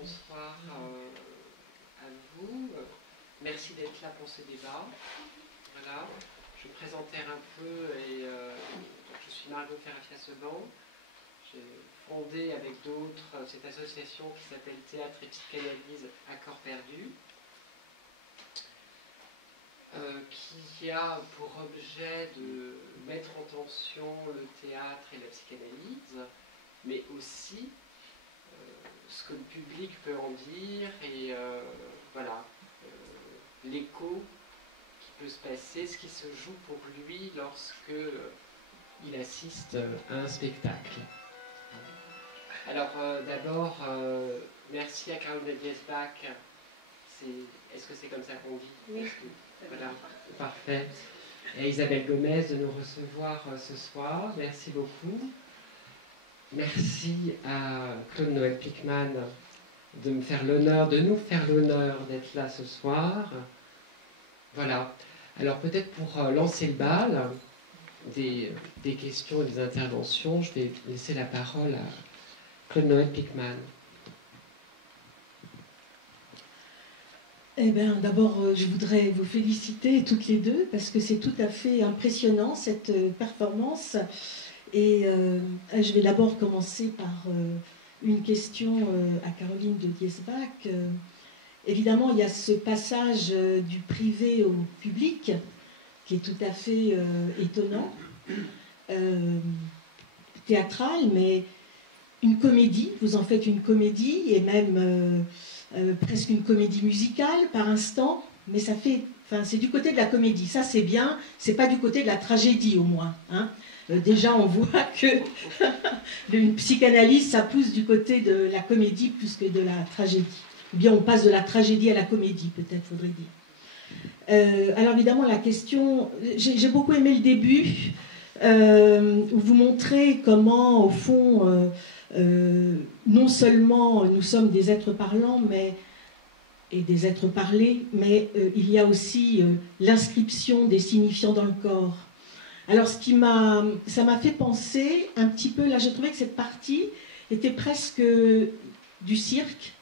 bonsoir à vous. Merci d'être là pour ce débat. Voilà. Je vais présenter un peu et je suis Margot Ferrafia-Seban. J'ai fondé avec d'autres cette association qui s'appelle Théâtre et Psychanalyse à corps perdu, qui a pour objet de mettre en tension le théâtre et la psychanalyse, mais aussi ce que le public peut en dire et voilà, l'écho qui peut se passer, ce qui se joue pour lui lorsque il assiste à un spectacle. Alors d'abord, merci à Caroline Diesbach. Est-ce que c'est comme ça qu'on dit? Oui. Voilà, parfait. Et Isabelle Gomez de nous recevoir ce soir. Merci beaucoup. Merci à Claude-Noël Pickman de nous faire l'honneur d'être là ce soir. Voilà. Alors peut-être pour lancer le bal des questions et des interventions, je vais laisser la parole à Claude-Noël Pickman. Eh bien, d'abord, je voudrais vous féliciter toutes les deux parce que c'est tout à fait impressionnant cette performance. Et je vais d'abord commencer par une question à Caroline de Diesbach. Évidemment, il y a ce passage du privé au public qui est tout à fait étonnant, théâtral, mais une comédie, vous en faites une comédie et même presque une comédie musicale par instant, mais ça fait, enfin, c'est du côté de la comédie, ça c'est bien, c'est pas du côté de la tragédie au moins, hein. Déjà on voit que une psychanalyse ça pousse du côté de la comédie plus que de la tragédie, ou bien on passe de la tragédie à la comédie, peut-être faudrait dire. Alors évidemment la question, j'ai beaucoup aimé le début où vous montrez comment au fond non seulement nous sommes des êtres parlants et des êtres parlés, mais il y a aussi l'inscription des signifiants dans le corps. Alors ça m'a fait penser un petit peu, là j'ai trouvé que cette partie était presque du cirque,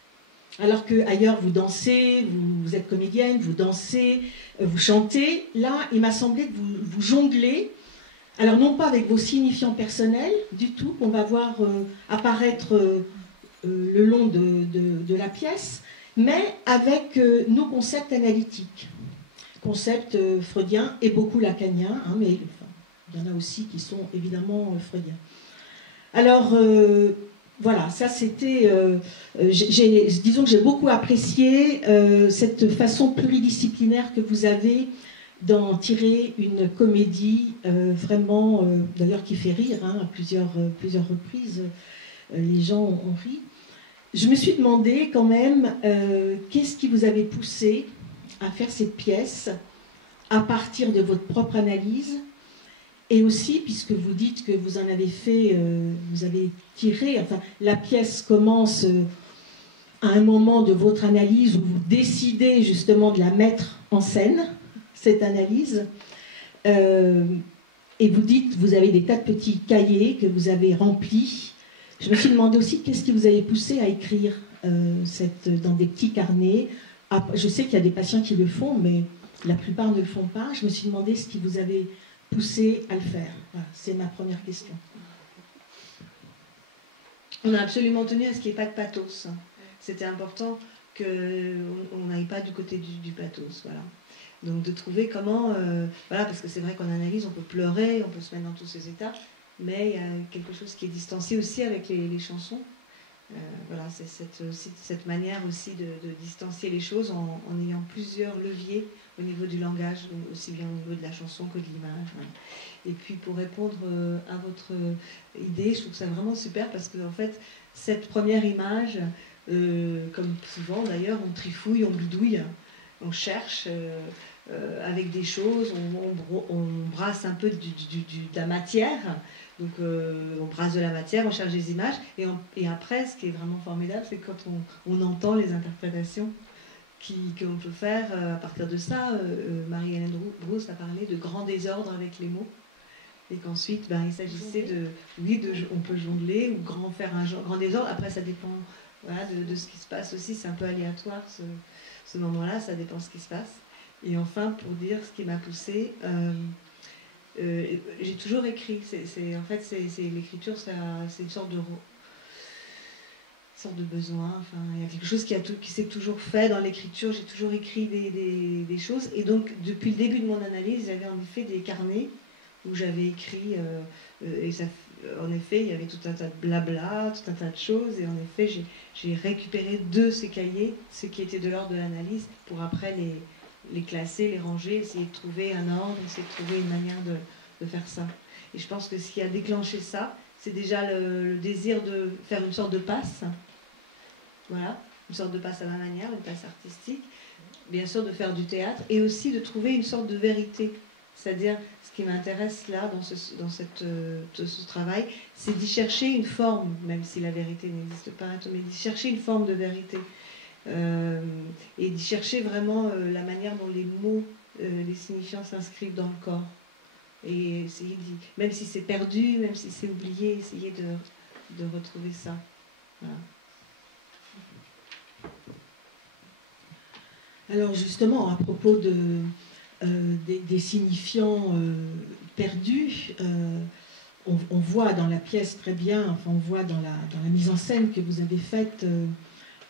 alors qu'ailleurs vous dansez, vous êtes comédienne, vous dansez, vous chantez. Là il m'a semblé que vous jonglez. Alors non pas avec vos signifiants personnels du tout, qu'on va voir apparaître le long de la pièce, mais avec nos concepts analytiques, concepts freudiens et beaucoup lacaniens, hein, mais enfin, il y en a aussi qui sont évidemment freudiens. Alors voilà, ça c'était, disons que j'ai beaucoup apprécié cette façon pluridisciplinaire que vous avez d'en tirer une comédie vraiment, d'ailleurs qui fait rire, hein, à plusieurs reprises, les gens ont ri. Je me suis demandé quand même, qu'est-ce qui vous avait poussé à faire cette pièce à partir de votre propre analyse, et aussi, puisque vous dites que vous en avez fait, vous avez tiré, enfin, la pièce commence à un moment de votre analyse où vous décidez justement de la mettre en scène, cette analyse, et vous dites, vous avez des tas de petits cahiers que vous avez remplis. Je me suis demandé aussi qu'est-ce qui vous avait poussé à écrire dans des petits carnets. Je sais qu'il y a des patients qui le font, mais la plupart ne le font pas. Je me suis demandé ce qui vous avait poussé à le faire. Voilà, c'est ma première question. On a absolument tenu à ce qu'il n'y ait pas de pathos. C'était important qu'on n'aille pas du côté du pathos. Voilà. Donc de trouver comment, voilà, parce que c'est vrai qu'en analyse, on peut pleurer, on peut se mettre dans tous ces états, mais il y a quelque chose qui est distancié aussi avec les chansons. Voilà, c'est cette manière aussi de distancier les choses en ayant plusieurs leviers au niveau du langage, aussi bien au niveau de la chanson que de l'image. Voilà. Et puis pour répondre à votre idée, je trouve ça vraiment super parce que en fait, cette première image, comme souvent d'ailleurs, on trifouille, on bidouille, on cherche avec des choses, on brasse un peu de la matière. Donc on brasse de la matière, on cherche des images, et après, ce qui est vraiment formidable, c'est quand on entend les interprétations qu'on peut faire à partir de ça. Marie-Hélène Brousse a parlé de grand désordre avec les mots, et qu'ensuite, il s'agissait on peut jongler ou faire un grand désordre. Après, ça dépend voilà, de ce qui se passe aussi. C'est un peu aléatoire ce moment-là, ça dépend de ce qui se passe. Et enfin, pour dire ce qui m'a poussée, j'ai toujours écrit. En fait, l'écriture, c'est une sorte de besoin. Enfin, il y a quelque chose qui s'est toujours fait dans l'écriture. J'ai toujours écrit des choses. Et donc, depuis le début de mon analyse, j'avais en effet des carnets où j'avais écrit. En effet, il y avait tout un tas de blabla, tout un tas de choses. Et en effet, j'ai récupéré de ces cahiers ce qui était de l'ordre de l'analyse pour après les classer, les ranger, essayer de trouver un ordre, essayer de trouver une manière de faire ça. Et je pense que ce qui a déclenché ça, c'est déjà le désir de faire une sorte de passe. Voilà, une sorte de passe à ma manière, une passe artistique. Bien sûr, de faire du théâtre et aussi de trouver une sorte de vérité. C'est-à-dire, ce qui m'intéresse là, dans ce travail, c'est d'y chercher une forme, même si la vérité n'existe pas, mais d'y chercher une forme de vérité. Et d'y chercher vraiment la manière dont les mots, les signifiants s'inscrivent dans le corps. Et essayer même si c'est perdu, même si c'est oublié, essayer de retrouver ça. Voilà. Alors justement, à propos des signifiants perdus, on voit dans la pièce très bien, enfin on voit dans la mise en scène que vous avez faite,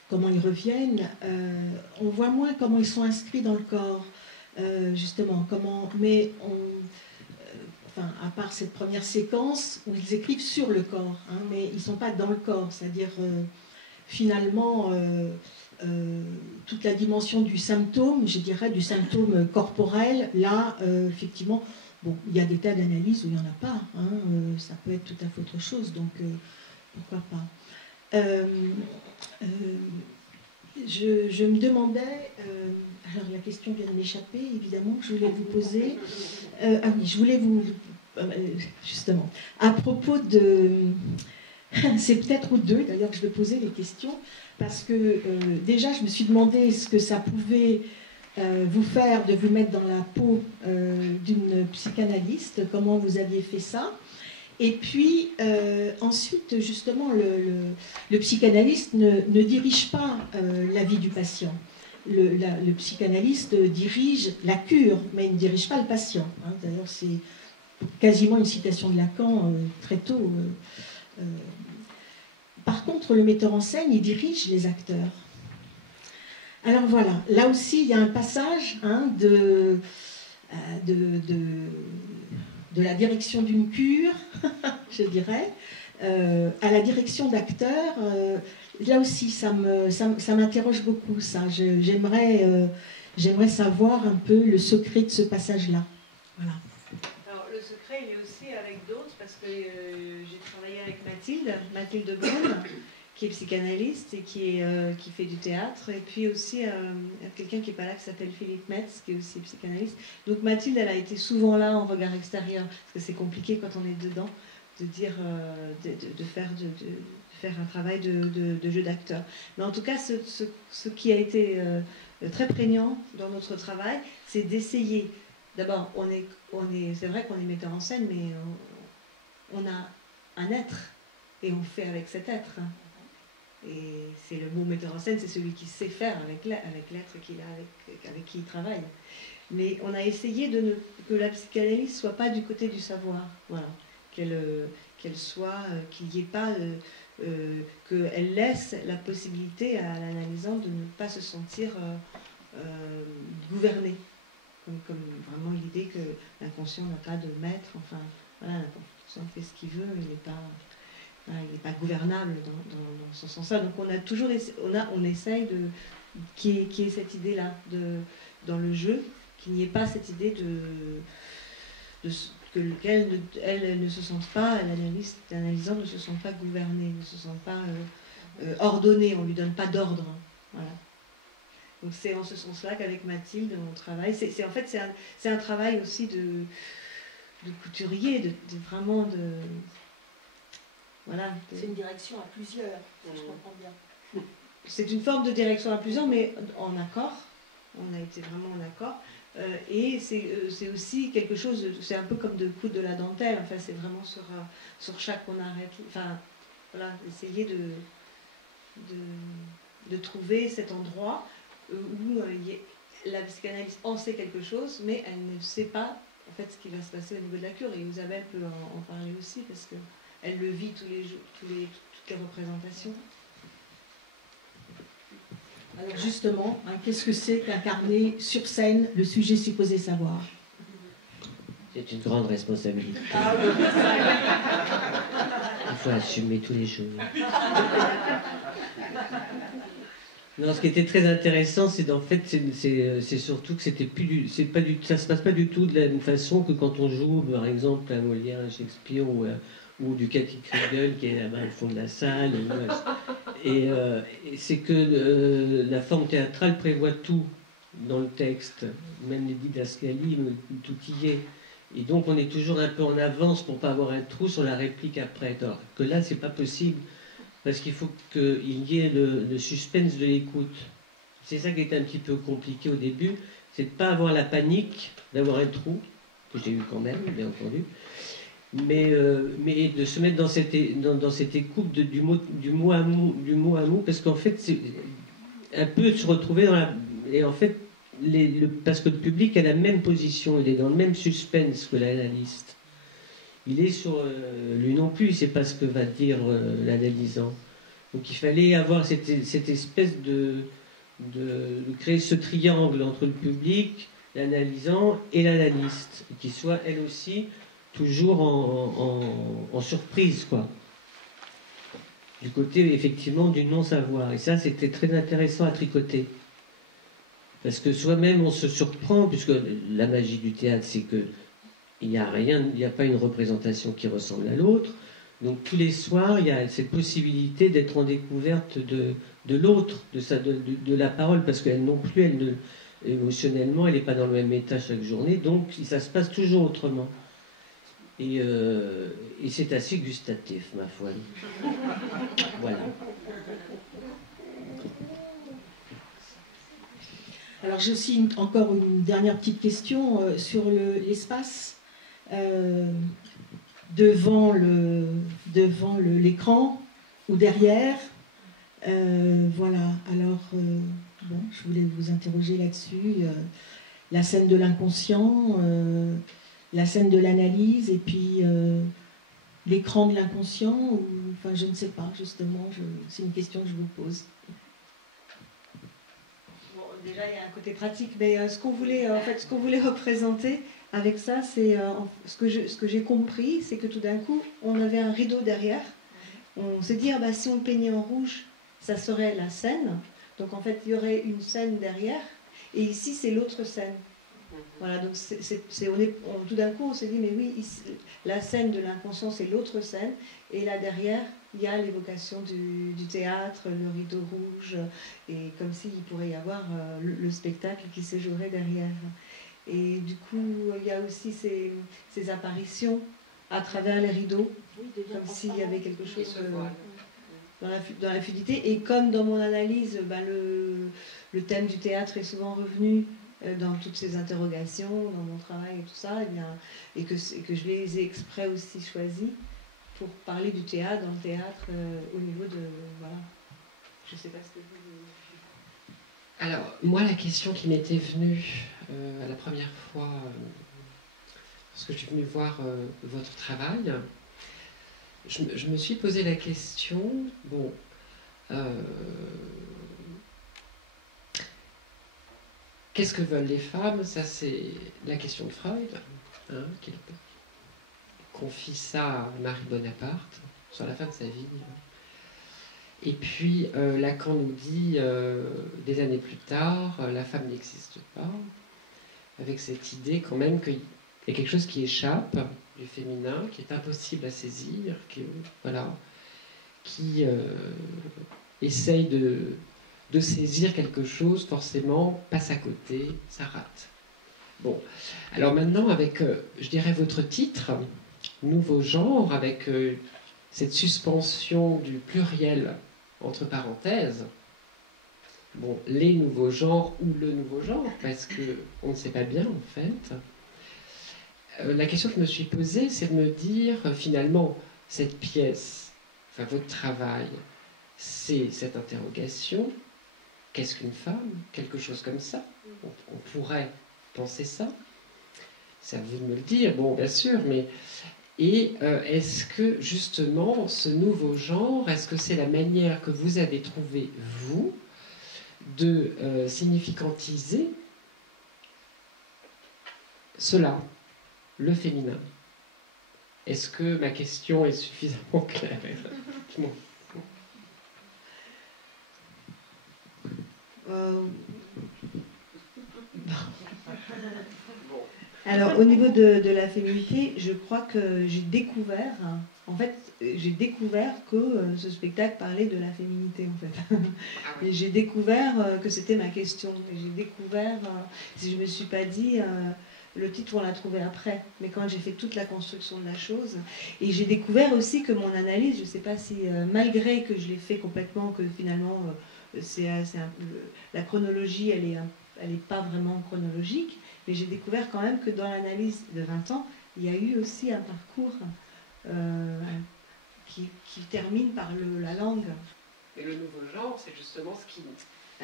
comment ils reviennent. On voit moins comment ils sont inscrits dans le corps, justement. Enfin, à part cette première séquence où ils écrivent sur le corps, hein, mais ils ne sont pas dans le corps, c'est-à-dire finalement toute la dimension du symptôme, je dirais du symptôme corporel, là effectivement, bon, il y a des tas d'analyses où il n'y en a pas, hein, ça peut être tout à fait autre chose, donc pourquoi pas. Je me demandais, alors la question vient de m'échapper, évidemment, que je voulais vous poser. Ah oui, je voulais vous, justement, à propos de, c'est peut-être aux deux d'ailleurs que je vais poser les questions, parce que déjà je me suis demandé ce que ça pouvait vous faire de vous mettre dans la peau d'une psychanalyste, comment vous aviez fait ça. Et puis, ensuite, justement, le psychanalyste ne dirige pas la vie du patient. Le psychanalyste dirige la cure, mais il ne dirige pas le patient. Hein. D'ailleurs, c'est quasiment une citation de Lacan très tôt. Par contre, le metteur en scène, il dirige les acteurs. Alors voilà, là aussi, il y a un passage hein, de la direction d'une cure, je dirais, à la direction d'acteurs. Là aussi, ça m'interroge beaucoup, ça. J'aimerais savoir un peu le secret de ce passage-là. Voilà. Alors, le secret, il est aussi avec d'autres, parce que j'ai travaillé avec Mathilde Braun, qui est psychanalyste et qui fait du théâtre, et puis aussi quelqu'un qui n'est pas là, qui s'appelle Philippe Metz, qui est aussi psychanalyste. Donc Mathilde, elle a été souvent là en regard extérieur, parce que c'est compliqué quand on est dedans, de dire, de faire un travail de jeu d'acteur. Mais en tout cas, ce qui a été très prégnant dans notre travail, c'est d'essayer. D'abord, c'est vrai qu'on est metteur en scène, mais on a un être, et on fait avec cet être. Et c'est le mot metteur en scène, c'est celui qui sait faire avec l'être qu'il a, avec qui il travaille. Mais on a essayé que la psychanalyse ne soit pas du côté du savoir, voilà. Qu'elle soit, qu'il n'y ait pas, qu'elle laisse la possibilité à l'analysant de ne pas se sentir gouverné. Comme vraiment l'idée que l'inconscient n'a pas de maître, enfin, voilà, l'inconscient fait ce qu'il veut, il n'est pas gouvernable dans ce sens-là. Donc on a toujours on essaye qu'il y ait cette idée-là dans le jeu, qu'il n'y ait pas cette idée qu'elle ne se sente pas, l'analysant ne se sent pas gouverné, ne se sent pas ordonné, on ne lui donne pas d'ordre. Voilà. Donc c'est en ce sens-là qu'avec Mathilde on travaille. En fait c'est un travail aussi de couturier, vraiment de voilà. C'est une direction à plusieurs, si je comprends bien. C'est une forme de direction à plusieurs, mais en accord. On a été vraiment en accord. Et c'est aussi quelque chose, c'est un peu comme de coudre de la dentelle. Enfin, c'est vraiment sur chaque on arrête. Enfin, voilà, essayer de trouver cet endroit où la psychanalyse en sait quelque chose, mais elle ne sait pas en fait ce qui va se passer au niveau de la cure. Et Isabelle peut en parler aussi parce qu'elle le vit tous les jours, toutes les représentations. Alors justement, hein, qu'est-ce que c'est qu'incarner sur scène le sujet supposé savoir? C'est une grande responsabilité. Il faut assumer tous les jours. Non, ce qui était très intéressant, c'est en fait, c'est surtout que c'était plus ça se passe pas du tout de la même façon que quand on joue, par exemple, un Molière, un Shakespeare ou du Cathy Kriegel qui est là-bas au fond de la salle. Et c'est que la forme théâtrale prévoit tout dans le texte, même les didascalies, tout y est. Et donc on est toujours un peu en avance pour pas avoir un trou sur la réplique après. Alors que là, c'est pas possible. Parce qu'il faut qu'il y ait le suspense de l'écoute. C'est ça qui est un petit peu compliqué au début, c'est de ne pas avoir la panique d'avoir un trou, que j'ai eu quand même, bien entendu, mais de se mettre dans cette écoute du mot à mot, parce qu'en fait, c'est un peu se retrouver dans la... Et en fait, parce que le public a la même position, il est dans le même suspense que l'analyste. Il est sur... lui non plus, il ne sait pas ce que va dire l'analysant. Donc il fallait avoir cette espèce de créer ce triangle entre le public, l'analysant et l'analyste, qui soit elle aussi toujours en surprise, quoi. Du côté, effectivement, du non-savoir. Et ça, c'était très intéressant à tricoter. Parce que soi-même, on se surprend, puisque la magie du théâtre, c'est que il n'y a pas une représentation qui ressemble à l'autre. Donc tous les soirs, il y a cette possibilité d'être en découverte de l'autre, de la parole, parce qu'elle non plus, émotionnellement, elle n'est pas dans le même état chaque journée, donc ça se passe toujours autrement. Et c'est assez gustatif, ma foi. Voilà. Alors j'ai aussi encore une dernière petite question sur l'espace. Devant l'écran ou derrière. Voilà, alors bon, je voulais vous interroger là-dessus. La scène de l'inconscient, la scène de l'analyse, et puis l'écran de l'inconscient, enfin je ne sais pas, justement, c'est une question que je vous pose. Bon, déjà il y a un côté pratique, mais ce qu'on voulait représenter avec ça, c'est ce que j'ai compris, c'est que tout d'un coup, on avait un rideau derrière. On s'est dit, si on le peignait en rouge, ça serait la scène. Donc en fait, il y aurait une scène derrière, et ici, c'est l'autre scène. Voilà, donc tout d'un coup, on s'est dit, mais oui, ici, la scène de l'inconscient, c'est l'autre scène, et là derrière, il y a l'évocation du théâtre, le rideau rouge, et comme s'il pourrait y avoir le spectacle qui se jouerait derrière. Et du coup, il y a aussi ces apparitions à travers les rideaux, comme s'il y avait quelque chose dans la fluidité. Et comme dans mon analyse, le thème du théâtre est souvent revenu dans toutes ces interrogations, dans mon travail et tout ça, et que je les ai exprès aussi choisis pour parler du théâtre, dans le théâtre, au niveau de... Voilà. Je ne sais pas ce que vous... Alors, moi, la question qui m'était venue la première fois, lorsque je suis venue voir votre travail, je me suis posé la question, bon, qu'est-ce que veulent les femmes? Ça, c'est la question de Freud, hein, qui confie ça à Marie Bonaparte, sur la fin de sa vie. Et puis, Lacan nous dit, des années plus tard, la femme n'existe pas, avec cette idée quand même qu'il y a quelque chose qui échappe du féminin, qui est impossible à saisir, qui essaye de saisir quelque chose, forcément, passe à côté, ça rate. Bon, alors maintenant, avec, je dirais, votre titre, Nouveau genre, avec cette suspension du pluriel entre parenthèses, bon, les nouveaux genres ou le nouveau genre, parce qu'on ne sait pas bien en fait. La question que je me suis posée, c'est de me dire, finalement, cette pièce, enfin votre travail, c'est cette interrogation, qu'est-ce qu'une femme? Quelque chose comme ça. On pourrait penser ça. C'est à vous de me le dire, bon, bien sûr, mais... Et est-ce que, justement, ce nouveau genre, est-ce que c'est la manière que vous avez trouvé, vous, de significantiser cela, le féminin? Est-ce que ma question est suffisamment claire? Alors, au niveau de la féminité, je crois que j'ai découvert, en fait, j'ai découvert que ce spectacle parlait de la féminité, en fait. Et j'ai découvert que c'était ma question. Et j'ai découvert, si je me suis pas dit, le titre, on l'a trouvé après, mais quand j'ai fait toute la construction de la chose. Et j'ai découvert aussi que mon analyse, je ne sais pas si, malgré que je l'ai fait complètement, que finalement, la chronologie, elle est pas vraiment chronologique, mais j'ai découvert quand même que dans l'analyse de 20 ans, il y a eu aussi un parcours qui termine par la langue. Et le nouveau genre, c'est justement ce qui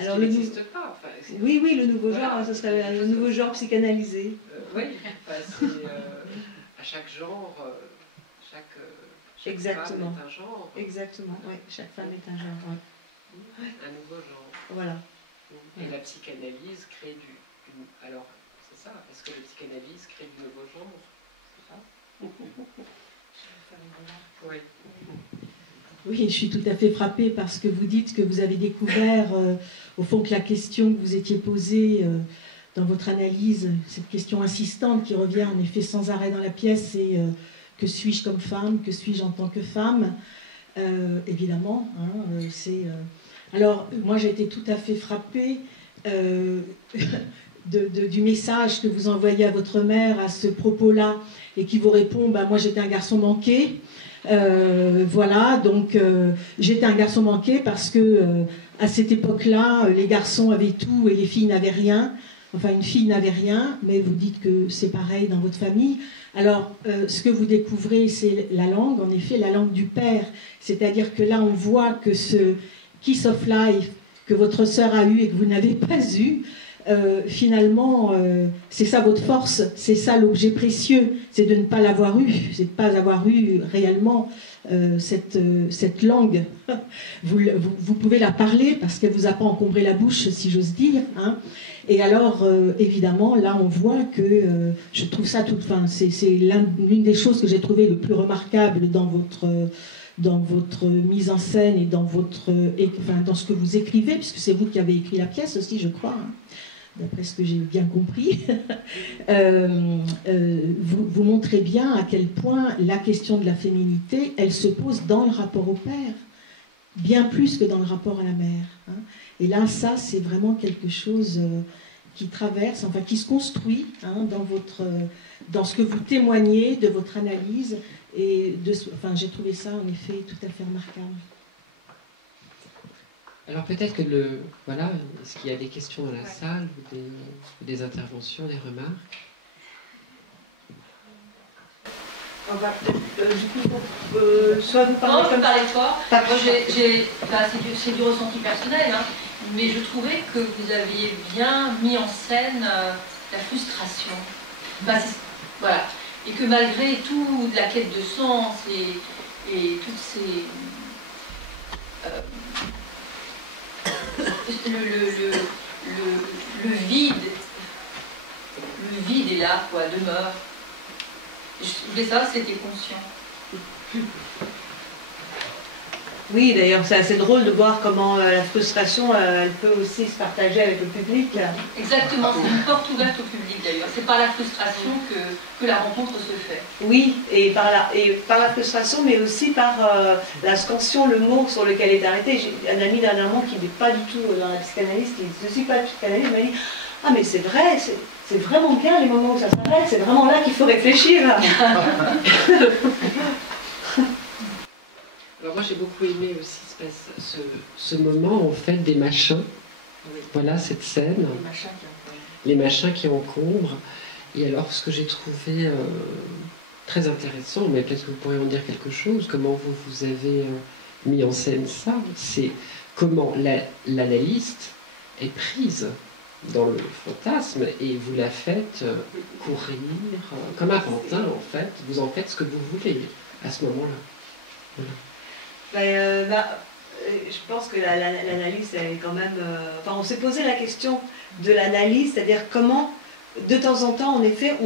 Alors, n'existe pas. Enfin, oui, le nouveau genre, ce serait le nouveau genre psychanalysé. Oui, c'est à chaque genre, chaque Exactement. femme est un genre. Exactement, oui, chaque femme est un genre. Ouais. Un nouveau genre. Voilà. Et la psychanalyse crée alors, c'est ça, est-ce que la psychanalyse crée du nouveau genre? C'est ça? Oui. Oui, je suis tout à fait frappée parce que vous dites que vous avez découvert, au fond, que la question que vous étiez posée dans votre analyse, cette question insistante qui revient en effet sans arrêt dans la pièce, c'est que suis-je comme femme, que suis-je en tant que femme? Évidemment, hein, c'est... Alors, moi, j'ai été tout à fait frappée du message que vous envoyez à votre mère à ce propos-là et qui vous répond, bah, moi, j'étais un garçon manqué. Voilà, donc j'étais un garçon manqué parce que à cette époque-là, les garçons avaient tout et les filles n'avaient rien. Enfin, une fille n'avait rien, mais vous dites que c'est pareil dans votre famille. Alors, ce que vous découvrez, c'est la langue, en effet, la langue du père. C'est-à-dire que là, on voit que ce Kiss of Life que votre sœur a eu et que vous n'avez pas eu, finalement, c'est ça votre force, c'est ça l'objet précieux, c'est de ne pas l'avoir eu, c'est de ne pas avoir eu réellement cette langue. Vous pouvez la parler parce qu'elle ne vous a pas encombré la bouche, si j'ose dire. Hein. Et alors, évidemment, là, on voit que je trouve ça tout. Enfin, c'est l'une des choses que j'ai trouvé le plus remarquable dans votre mise en scène et dans ce que vous écrivez, puisque c'est vous qui avez écrit la pièce aussi, je crois. Hein. D'après ce que j'ai bien compris, vous montrez bien à quel point la question de la féminité, elle se pose dans le rapport au père, bien plus que dans le rapport à la mère. Hein. Et là, ça, c'est vraiment quelque chose qui traverse, enfin qui se construit hein, dans ce que vous témoignez de votre analyse. Et j'ai trouvé ça, en effet, tout à fait remarquable. Alors peut-être que voilà, est-ce qu'il y a des questions dans la salle, ou des interventions, des remarques? On va peut-être, du coup, soit vous parlez non, comme ça. Toi. Moi, c'est du ressenti personnel, hein, mais je trouvais que vous aviez bien mis en scène la frustration. Voilà. Et que malgré tout, la quête de sens et toutes ces... le vide est là, quoi, demeure. Je voulais savoir si c'était conscient. Oui, d'ailleurs, c'est assez drôle de voir comment la frustration, elle peut aussi se partager avec le public. Exactement, c'est une porte ouverte au public, d'ailleurs. C'est par la frustration que la rencontre se fait. Oui, et par la frustration, mais aussi par la scansion, le mot sur lequel est arrêté. J'ai un ami dernièrement qui n'est pas du tout dans la psychanalyse, qui ne suit pas de psychanalyse, m'a dit « Ah, mais c'est vrai, c'est vraiment bien les moments où ça s'arrête, c'est vraiment là qu'il faut réfléchir. » Alors moi j'ai beaucoup aimé aussi ce moment en fait des machins. Oui. Voilà cette scène. Les machins qui encombrent. Et alors ce que j'ai trouvé très intéressant, mais peut-être que vous pourriez en dire quelque chose, comment vous avez mis en scène ça, c'est comment l'analyste est prise dans le fantasme et vous la faites courir comme un pantin en fait, vous en faites ce que vous voulez à ce moment-là. Voilà. Je pense que l'analyse, elle est quand même... Enfin, on s'est posé la question de l'analyse, c'est-à-dire comment, de temps en temps, en effet,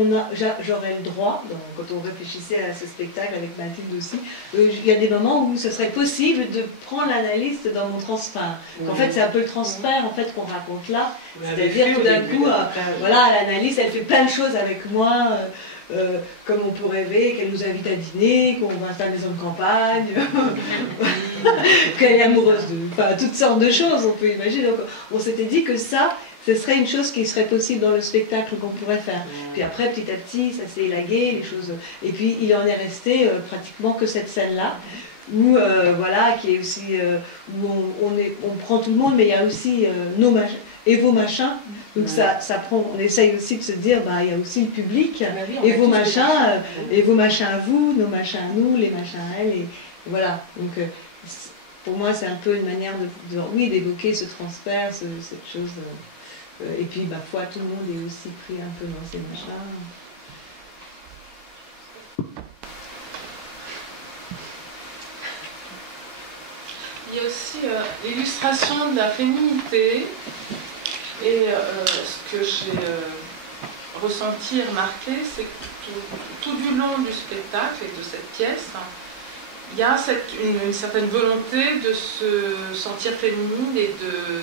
j'aurais le droit, quand on réfléchissait à ce spectacle avec Mathilde aussi, il y a des moments où ce serait possible de prendre l'analyste dans mon transfert. En fait, c'est un peu le transfert en fait, qu'on raconte là, c'est-à-dire tout d'un coup, voilà, l'analyste, elle fait plein de choses avec moi, comme on peut rêver, qu'elle nous invite à dîner, qu'on va à la maison de campagne, qu'elle est amoureuse de... Enfin, toutes sortes de choses, on peut imaginer. Donc, on s'était dit que ça, ce serait une chose qui serait possible dans le spectacle qu'on pourrait faire. Puis après, petit à petit, ça s'est élagué, les choses... Et puis, il en est resté pratiquement que cette scène-là, où, voilà, qui est aussi... où on prend tout le monde, mais il y a aussi nos machins et vos machins. Donc ça prend, on essaye aussi de se dire, bah, il y a aussi le public, et vos machins à vous, nos machins à nous, les machins à elle, et voilà. Donc pour moi, c'est un peu une manière oui, d'évoquer ce transfert, cette chose. Et puis, ma foi, tout le monde est aussi pris un peu dans ces machins. Il y a aussi l'illustration de la féminité. Et ce que j'ai ressenti et remarqué, c'est que tout du long du spectacle et de cette pièce, il y a une certaine volonté de se sentir féminine et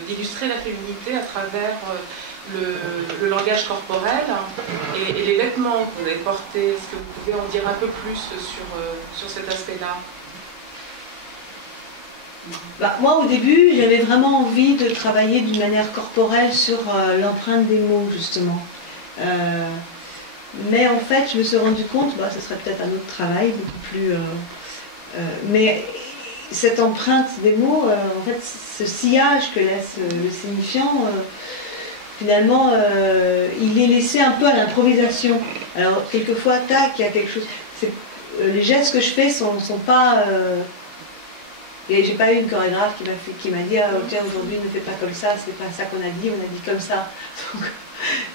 d'illustrer la féminité à travers le langage corporel et les vêtements que vous avez portés. Est-ce que vous pouvez en dire un peu plus sur cet aspect-là ? Bah, moi, au début, j'avais vraiment envie de travailler d'une manière corporelle sur l'empreinte des mots, justement. Mais en fait, je me suis rendu compte, bah, ce serait peut-être un autre travail, beaucoup plus... mais cette empreinte des mots, en fait, ce sillage que laisse le signifiant, finalement, il est laissé un peu à l'improvisation. Alors, quelquefois, tac, il y a quelque chose... les gestes que je fais sont pas... Et j'ai pas eu une chorégraphe qui m'a dit, ah, tiens, aujourd'hui ne fais pas comme ça, c'est pas ça qu'on a dit, on a dit comme ça. Donc,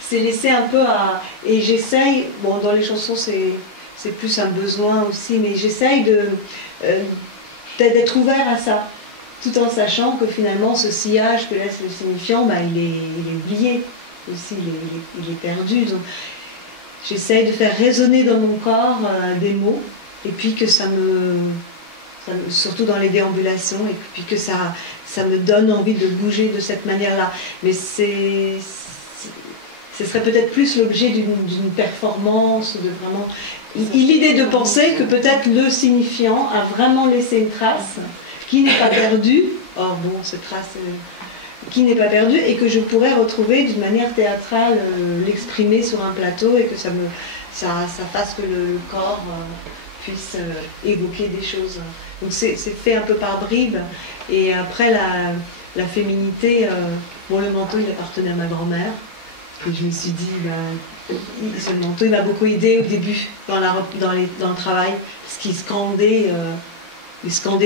c'est laissé un peu à... Et j'essaye, bon, dans les chansons, c'est plus un besoin aussi, mais j'essaye d'être ouvert à ça, tout en sachant que finalement, ce sillage que laisse le signifiant, bah, il est oublié aussi, il est perdu. Donc, j'essaye de faire résonner dans mon corps des mots, et puis que surtout dans les déambulations, et puis que ça me donne envie de bouger de cette manière-là. Mais ce serait peut-être plus l'objet d'une performance, de vraiment... L'idée de penser que peut-être le signifiant a vraiment laissé une trace qui n'est pas perdue, or bon, cette trace qui n'est pas perdue, et que je pourrais retrouver d'une manière théâtrale, l'exprimer sur un plateau, et que ça fasse que le corps puisse évoquer des choses. Donc c'est fait un peu par bribes. Et après, la féminité, bon, le manteau, il appartenait à ma grand-mère. Et je me suis dit, ce manteau, il m'a beaucoup aidé au début, dans le travail, parce qu'il scandait,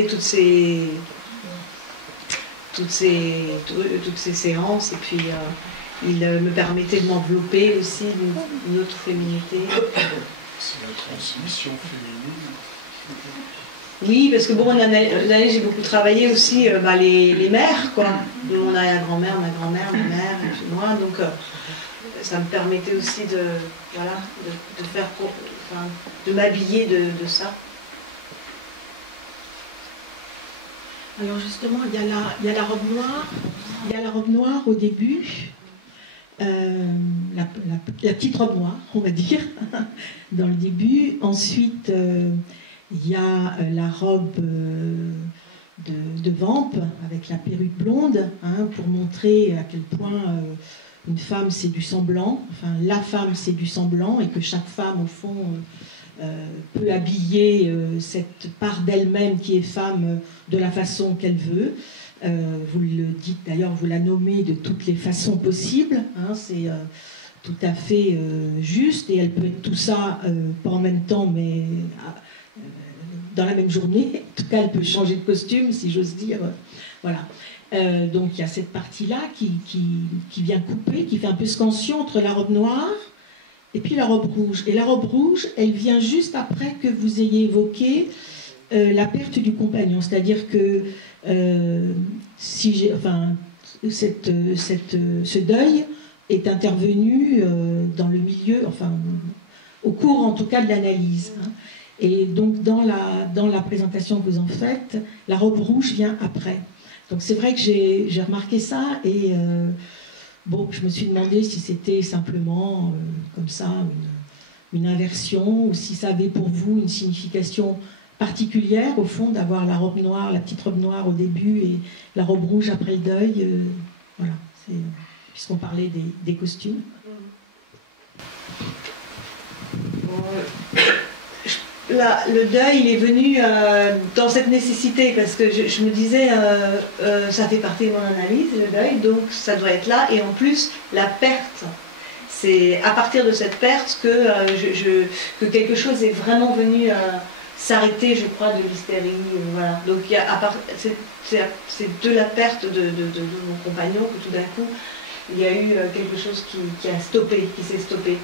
toutes ces séances, et puis il me permettait de m'envelopper aussi d'une autre féminité. C'est la transmission féminine. Oui, parce que bon, en année, j'ai beaucoup travaillé aussi les mères, quoi. On a la grand-mère, ma grand-mère, ma mère, et puis moi, donc ça me permettait aussi de m'habiller de ça. Alors justement, il y a la robe noire. Il y a la robe noire au début. La petite robe noire, on va dire, dans le début. Ensuite, il y a la robe de Vamp, avec la perruque blonde, hein, pour montrer à quel point une femme c'est du sang blanc, enfin la femme c'est du sang blanc, et que chaque femme, au fond, peut habiller cette part d'elle-même qui est femme de la façon qu'elle veut. Vous le dites d'ailleurs, vous la nommez de toutes les façons possibles, hein, c'est tout à fait juste, et elle peut être tout ça pas en même temps, mais dans la même journée. En tout cas, elle peut changer de costume, si j'ose dire. Voilà. Donc il y a cette partie-là qui vient couper, qui fait un peu scansion entre la robe noire et puis la robe rouge. Et la robe rouge, elle vient juste après que vous ayez évoqué la perte du compagnon. C'est-à-dire que ce deuil est intervenu dans le milieu, enfin au cours en tout cas de l'analyse. Hein. Et donc dans la présentation que vous en faites, la robe rouge vient après. Donc c'est vrai que j'ai remarqué ça et bon, je me suis demandé si c'était simplement comme ça une inversion ou si ça avait pour vous une signification particulière au fond d'avoir la robe noire, la petite robe noire au début et la robe rouge après le deuil. Voilà, puisqu'on parlait des costumes. Là, le deuil, il est venu dans cette nécessité, parce que je me disais, ça fait partie de mon analyse, le deuil, donc ça doit être là, et en plus, la perte. C'est à partir de cette perte que quelque chose est vraiment venu s'arrêter, je crois, de l'hystérie. Voilà. Donc c'est de la perte de mon compagnon que tout d'un coup, il y a eu quelque chose qui a stoppé, qui s'est stoppé.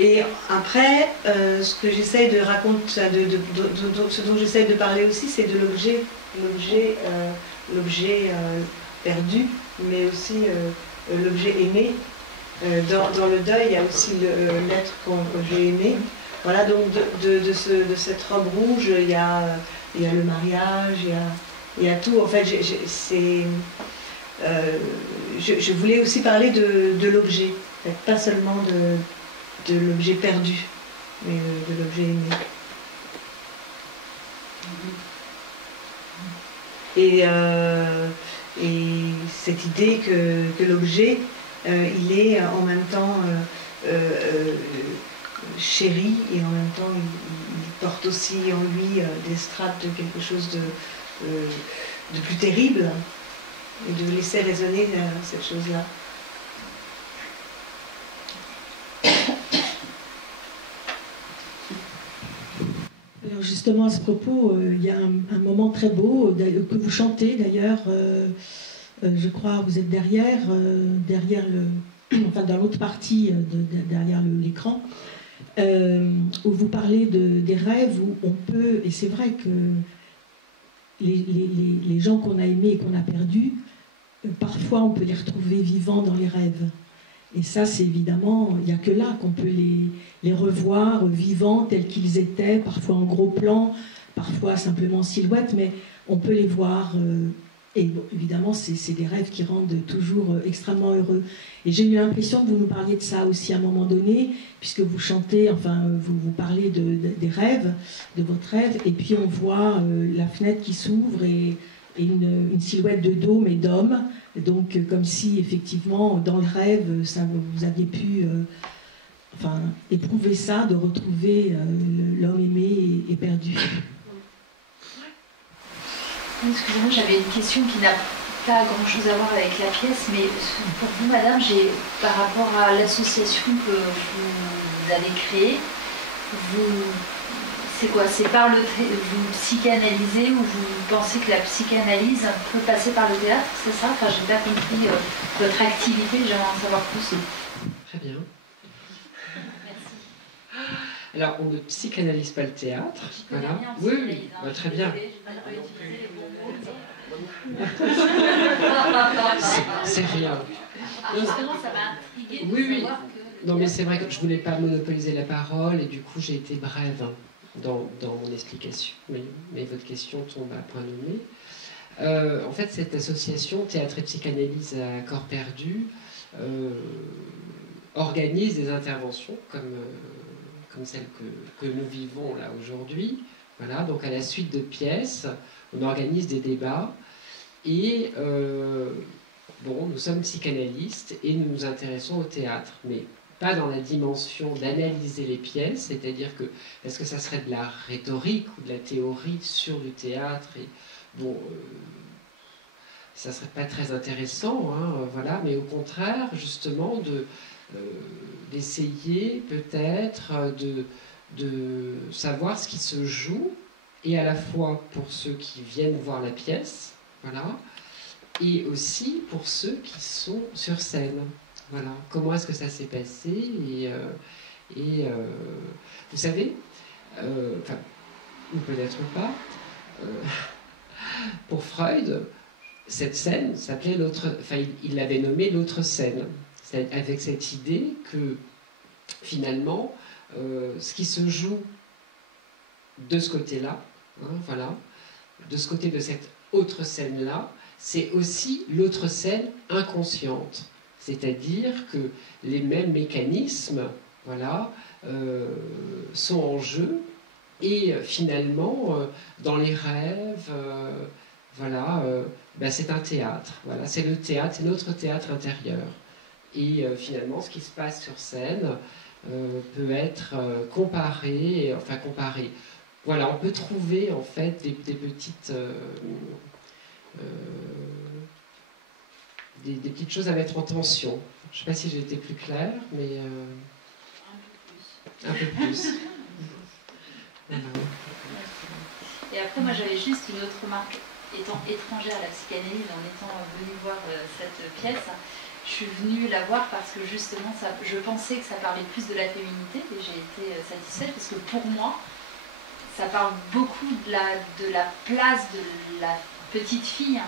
Et après, ce que j'essaie de raconter, ce dont j'essaie de parler aussi, c'est de l'objet perdu, mais aussi l'objet aimé. Dans le deuil, il y a aussi l'être que j'ai aimé. Voilà, donc de cette robe rouge, il y a le mariage, il y a tout. En fait, je voulais aussi parler de l'objet, pas seulement de l'objet perdu, mais de l'objet aimé. Et cette idée que l'objet, il est en même temps chéri, et en même temps il porte aussi en lui des strates de quelque chose de plus terrible, et de laisser résonner cette chose-là. Alors justement à ce propos, il y a un moment très beau que vous chantez d'ailleurs, je crois vous êtes derrière enfin dans l'autre partie, derrière l'écran, où vous parlez des rêves où on peut, et c'est vrai que les gens qu'on a aimés et qu'on a perdus, parfois on peut les retrouver vivants dans les rêves. Et ça, c'est évidemment, il n'y a que là qu'on peut les revoir vivants tels qu'ils étaient, parfois en gros plan, parfois simplement en silhouette, mais on peut les voir. Et bon, évidemment, c'est des rêves qui rendent toujours extrêmement heureux. Et j'ai eu l'impression que vous nous parliez de ça aussi à un moment donné, puisque vous chantez, enfin, vous parlez des rêves, de votre rêve, et puis on voit la fenêtre qui s'ouvre et une silhouette de dôme et d'homme. Donc, comme si, effectivement, dans le rêve, vous aviez pu éprouver ça, de retrouver l'homme aimé et perdu. Excusez-moi, j'avais une question qui n'a pas grand-chose à voir avec la pièce, mais pour vous, madame, par rapport à l'association que vous avez créée, c'est quoi? C'est vous psychanalysez ou vous pensez que la psychanalyse peut passer par le théâtre? C'est ça? Enfin, j'ai pas compris votre activité, j'aimerais en savoir plus. Très bien. Merci. Alors, on ne psychanalyse pas le théâtre. Voilà. Oui, bah, très bien. C'est rien. Justement, ça m'a intriguée de savoir que... Non, mais c'est vrai que je ne voulais pas monopoliser la parole et du coup, j'ai été brève dans mon explication. Mais votre question tombe à point nommé. En fait, cette association Théâtre et Psychanalyse à Corps Perdu organise des interventions comme celle que nous vivons là aujourd'hui. Voilà, donc à la suite de pièces, on organise des débats et nous sommes psychanalystes et nous nous intéressons au théâtre, mais pas dans la dimension d'analyser les pièces, c'est-à-dire que, parce que ça serait de la rhétorique ou de la théorie sur le théâtre, et ça serait pas très intéressant, voilà, mais au contraire, justement, d'essayer peut-être de savoir ce qui se joue et à la fois pour ceux qui viennent voir la pièce, voilà, et aussi pour ceux qui sont sur scène. Voilà, comment est-ce que ça s'est passé vous savez, enfin, ou peut-être pas, pour Freud, cette scène s'appelait l'autre, enfin, il l'avait nommée l'autre scène, avec cette idée que finalement, ce qui se joue de ce côté-là, hein, voilà, de ce côté de cette autre scène-là, c'est aussi l'autre scène inconsciente. C'est-à-dire que les mêmes mécanismes, voilà, sont en jeu, et finalement, dans les rêves, voilà, ben c'est un théâtre. Voilà, c'est le théâtre, c'est notre théâtre intérieur. Et finalement, ce qui se passe sur scène peut être comparé. Voilà, on peut trouver en fait des petites des petites choses à mettre en tension. Je ne sais pas si j'ai été plus claire, mais un peu plus. Voilà. Et après, moi, j'avais juste une autre remarque. Étant étrangère à la psychanalyse, en étant venue voir cette pièce, je suis venue la voir parce que justement, je pensais que ça parlait plus de la féminité, et j'ai été satisfaite parce que pour moi, ça parle beaucoup de la place de la petite fille,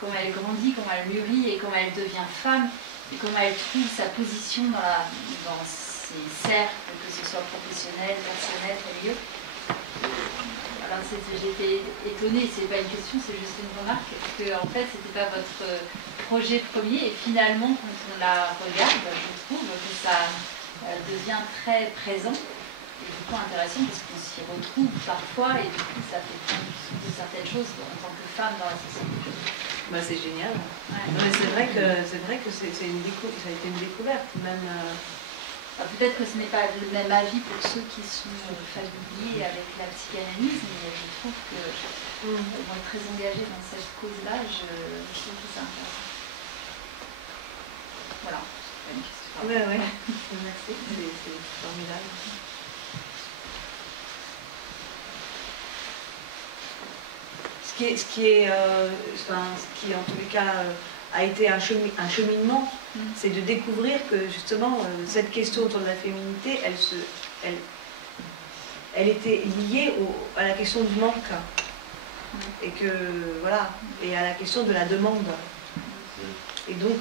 comment elle grandit, comment elle mûrit et comment elle devient femme, et comment elle trouve sa position dans ses cercles, que ce soit professionnel, personnel, religieux. Alors j'étais étonnée, c'est pas une question, c'est juste une remarque, que en fait c'était pas votre projet premier, et finalement quand on la regarde, je trouve que ça devient très présent, et du coup intéressant parce qu'on s'y retrouve parfois, et du coup ça fait prendre de certaines choses en tant que femme dans la société. Bah, c'est génial. Ouais. Mais c'est vrai que ça a été une découverte, même. Peut-être que ce n'est pas le même avis pour ceux qui sont familiers avec la psychanalyse, mais je trouve que moi, très engagée dans cette cause-là, je trouve que c'est intéressant. Voilà, c'est pas une question. Ouais. Merci, c'est formidable. Ce qui en tous les cas a été un cheminement, c'est de découvrir que justement cette question autour de la féminité, elle était liée à la question du manque, et que voilà, et à la question de la demande. Et donc,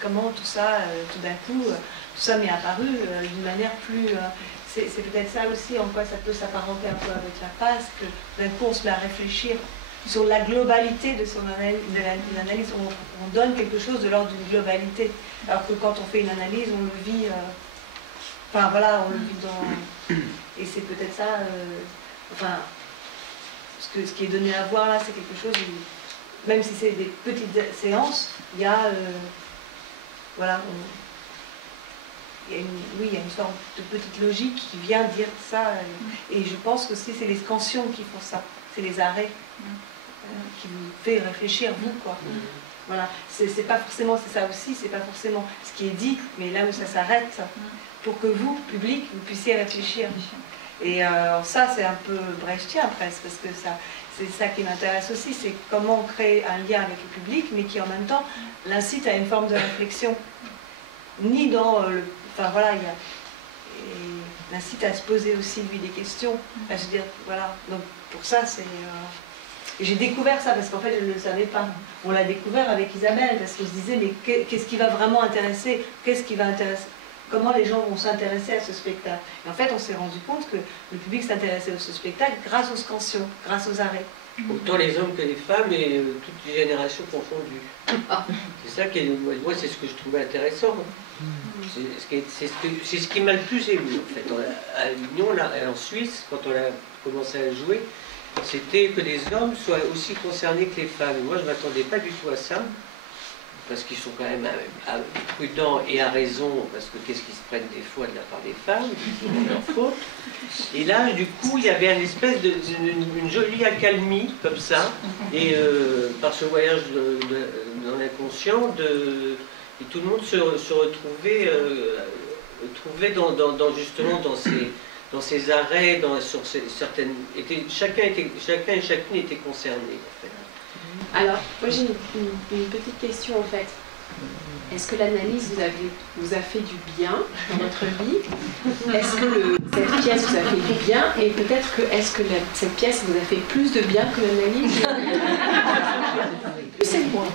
comment tout ça, tout d'un coup, tout ça m'est apparu d'une manière plus. C'est peut-être ça aussi en quoi ça peut s'apparenter un peu avec la passe, que d'un coup on se met à réfléchir sur la globalité de son analyse, on donne quelque chose de l'ordre d'une globalité, alors que quand on fait une analyse, on le vit, on le vit dans, et c'est peut-être ça, ce qui est donné à voir là, c'est quelque chose où, même si c'est des petites séances, il y a, il y a une sorte de petite logique qui vient dire ça, et je pense que c'est les scansions qui font ça, c'est les arrêts. Qui vous fait réfléchir, vous, quoi. Voilà, c'est pas forcément, c'est ça aussi, c'est pas forcément ce qui est dit, mais là où ça s'arrête, pour que vous, public, vous puissiez réfléchir. Et ça, c'est un peu brechtien presque, parce que c'est ça qui m'intéresse aussi, c'est comment on crée un lien avec le public, mais qui en même temps l'incite à une forme de réflexion. Ni dans le... l'incite à se poser aussi, lui, des questions. Je veux dire, voilà, donc pour ça, c'est... Et j'ai découvert ça parce qu'en fait je ne le savais pas. On l'a découvert avec Isabelle parce qu'on se disait mais qu'est-ce qui va vraiment intéresser, comment les gens vont s'intéresser à ce spectacle. Et en fait on s'est rendu compte que le public s'intéressait à ce spectacle grâce aux scansions, grâce aux arrêts. Autant les hommes que les femmes et toutes les générations confondues. C'est ça qui est, moi c'est ce que je trouvais intéressant. C'est ce qui m'a le plus ému en fait. À l'Union, là, en Suisse, quand on a commencé à jouer, c'était que les hommes soient aussi concernés que les femmes. Et moi, je ne m'attendais pas du tout à ça, parce qu'ils sont quand même prudents et à raison, parce que qu'est-ce qu'ils se prennent des fois de la part des femmes, c'est leur faute. Et là, du coup, il y avait une espèce une jolie accalmie, comme ça, et par ce voyage dans l'inconscient, et tout le monde se retrouvait justement dans ses arrêts, sur certaines... chacun et chacune était concerné, en fait. Alors, moi j'ai une petite question en fait. Est-ce que l'analyse vous a fait du bien dans votre vie? Est-ce que cette pièce vous a fait du bien? Et peut-être que cette pièce vous a fait plus de bien que l'analyse? C'est moi.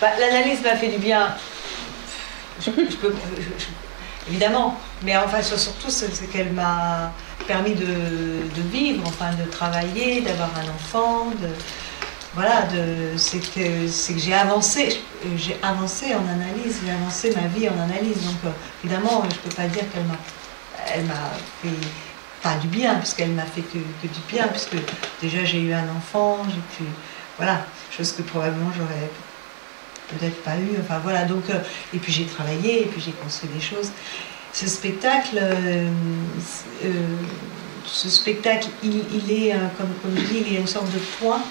L'analyse m'a fait du bien. Évidemment. Mais enfin, surtout, c'est qu'elle m'a permis de vivre, enfin, de travailler, d'avoir un enfant, voilà, c'est que j'ai avancé en analyse, j'ai avancé ma vie en analyse. Donc, évidemment, je ne peux pas dire qu'elle m'a fait pas du bien, puisqu'elle m'a fait que du bien, puisque déjà j'ai eu un enfant, j'ai pu, voilà, chose que probablement j'aurais peut-être pas eu. Enfin voilà, donc et puis j'ai travaillé, et puis j'ai construit des choses. Ce spectacle, il est, comme je dis, il y a une sorte de point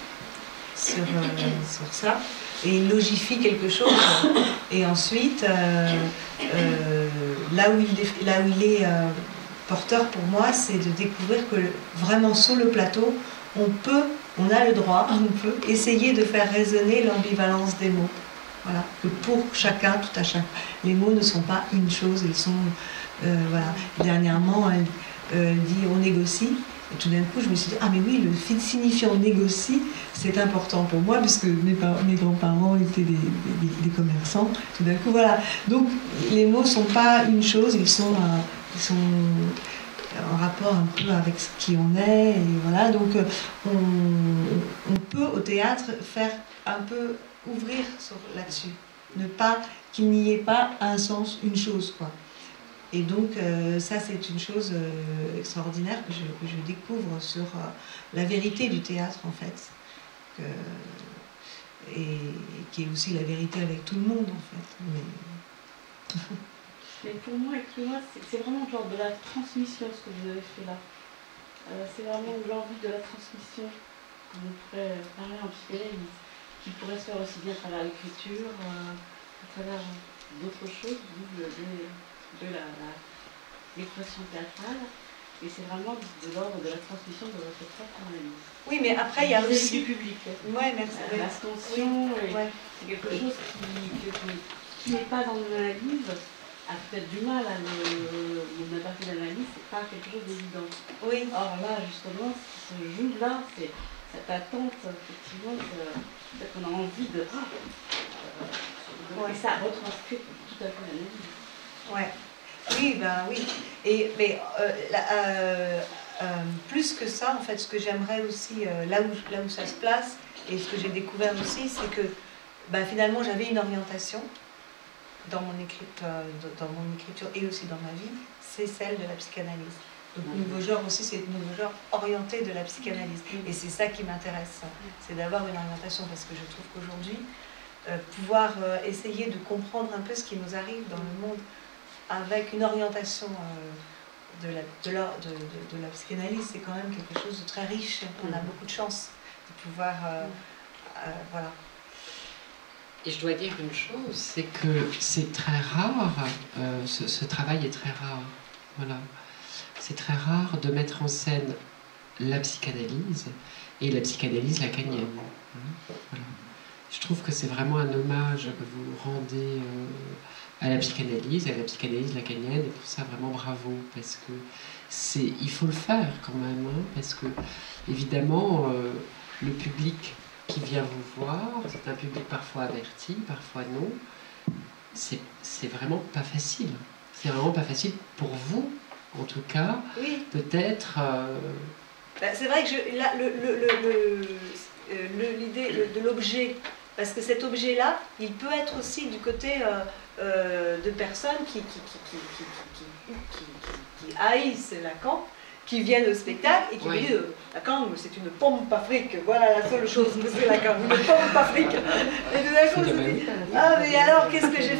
sur ça, et il logifie quelque chose. Et ensuite, là où il est porteur pour moi, c'est de découvrir que vraiment sur le plateau, on a le droit, on peut essayer de faire résonner l'ambivalence des mots. Voilà, que pour chacun, tout à chacun, les mots ne sont pas une chose, ils sont, voilà. Dernièrement, elle dit on négocie, et tout d'un coup je me suis dit, ah mais oui, le signifiant négocie, c'est important pour moi, puisque mes grands-parents étaient des commerçants, tout d'un coup, voilà. Donc les mots ne sont pas une chose, ils sont en rapport un peu avec qui on est, et voilà, donc on peut au théâtre faire un peu ouvrir là-dessus, ne pas qu'il n'y ait pas un sens, une chose, quoi. Et donc ça c'est une chose extraordinaire que je découvre sur la vérité du théâtre en fait, et qui est aussi la vérité avec tout le monde en fait. Mais pour moi, c'est vraiment genre de la transmission ce que vous avez fait là. C'est vraiment de l'envie de la transmission. On pourrait parler en psychanalyse, qui pourrait se faire aussi bien à travers l'écriture, à travers d'autres choses, de l'expression théâtrale. Et c'est vraiment de l'ordre de la transmission de votre propre analyse. Oui, mais après il y a aussi du public. Ouais, merci. L'ascension, oui, ouais. C'est quelque chose qui n'est pas dans l'analyse. A peut-être du mal à mon aparté d'analyse, c'est pas quelque chose d'évident. Oui. Or là, justement, ce qui se joue là, c'est cette attente, effectivement, peut-être qu'on a envie de. Et ça retranscrit tout à fait l'analyse. Ouais. Oui, ben oui. Mais plus que ça, en fait, ce que j'aimerais aussi, là où ça se place, et ce que j'ai découvert aussi, c'est que finalement j'avais une orientation. Dans mon écriture et aussi dans ma vie, c'est celle de la psychanalyse. Donc nouveau genre aussi, c'est le nouveau genre orienté de la psychanalyse. Et c'est ça qui m'intéresse, c'est d'avoir une orientation, parce que je trouve qu'aujourd'hui, pouvoir essayer de comprendre un peu ce qui nous arrive dans le monde avec une orientation de la psychanalyse, c'est quand même quelque chose de très riche. On a beaucoup de chance de pouvoir... voilà. Et je dois dire une chose, c'est que c'est très rare, ce travail est très rare. Voilà. C'est très rare de mettre en scène la psychanalyse et la psychanalyse lacanienne. Voilà. Je trouve que c'est vraiment un hommage que vous rendez à la psychanalyse lacanienne, et pour ça vraiment bravo, parce que il faut le faire quand même, hein, parce que évidemment le public qui vient vous voir, c'est un public parfois averti, parfois non. C'est vraiment pas facile. C'est vraiment pas facile pour vous, en tout cas. Oui. Peut-être. C'est vrai que l'idée de l'objet, parce que cet objet-là, il peut être aussi du côté de personnes qui haïssent Lacan, qui viennent au spectacle et qui disent Lacan, c'est une pompe afrique, voilà la seule chose que c'est Lacan, une pompe afrique. Et tout d'un coup, je me dis, ah mais alors qu'est-ce que j'ai